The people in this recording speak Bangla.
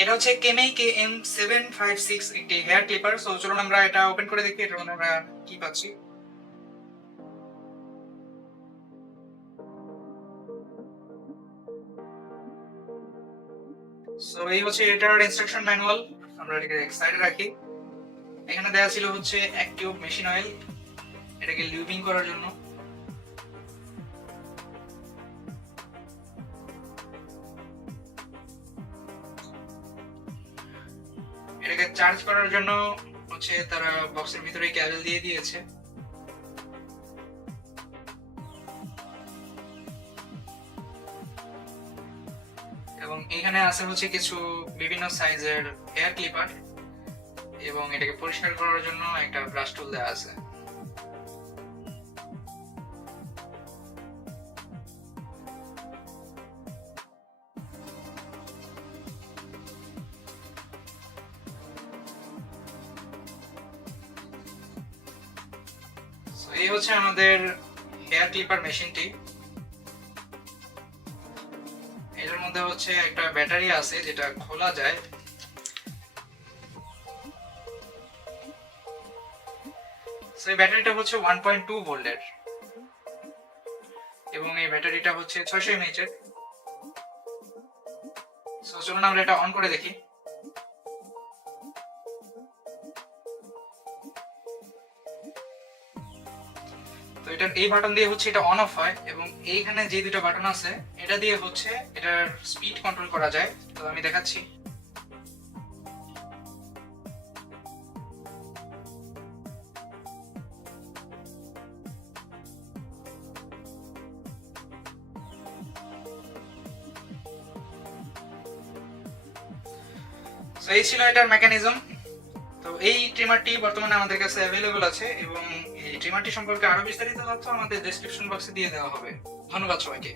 এটা হচ্ছে কেমেই KM756 একটি হেয়ার ক্লিপার। সো চলুন আমরা এটা ওপেন করে দেখি এটার মধ্যে আমরা কি পাচ্ছি। সো এই হচ্ছে এটার ইনস্ট্রাকশন ম্যানুয়াল। আমরা এটাকে এক সাইডে রাখি। এখানে দেওয়া ছিল হচ্ছে এক টিউব মেশিন অয়েল, এটাকে লিউবিং করার জন্য। এটাকে চার্জ করার জন্য হচ্ছে তারা বক্সের ভিতরে ক্যাবেল দিয়ে দিয়েছে। এবং এখানে আছে হচ্ছে কিছু বিভিন্ন সাইজের হেয়ার ক্লিপার, এবং এটাকে পরিষ্কার করার জন্য একটা ব্রাশ টুল দেওয়া আছে। এই হচ্ছে আমাদের হেয়ার ক্লিপার মেশিনটি। এটার মধ্যে হচ্ছে একটা ব্যাটারি আছে যেটা খোলা যায়। এই ব্যাটারিটা হচ্ছে 1.2 ভোল্টের, এবং এই ব্যাটারিটা হচ্ছে 600 mAh এর। সো চলুন আমরা এটা অন করে দেখি। তো এটার এই বাটন দিয়ে হচ্ছে এটা অন অফ হয়, এবং এইখানে যে দুটো বাটন আছে এটা দিয়ে হচ্ছে এটার স্পিড কন্ট্রোল করা যায়। তো আমি দেখাচ্ছি। তো এই ছিল এটার মেকানিজম। তো এই ট্রিমারটি বর্তমানে আমাদের কাছে অ্যাভেলেবল আছে, এবং এই ট্রিমারটি সম্পর্কে আরো বিস্তারিত তথ্য আমাদের ডেসক্রিপশন বক্সে দিয়ে দেওয়া হবে। ধন্যবাদ সবাইকে।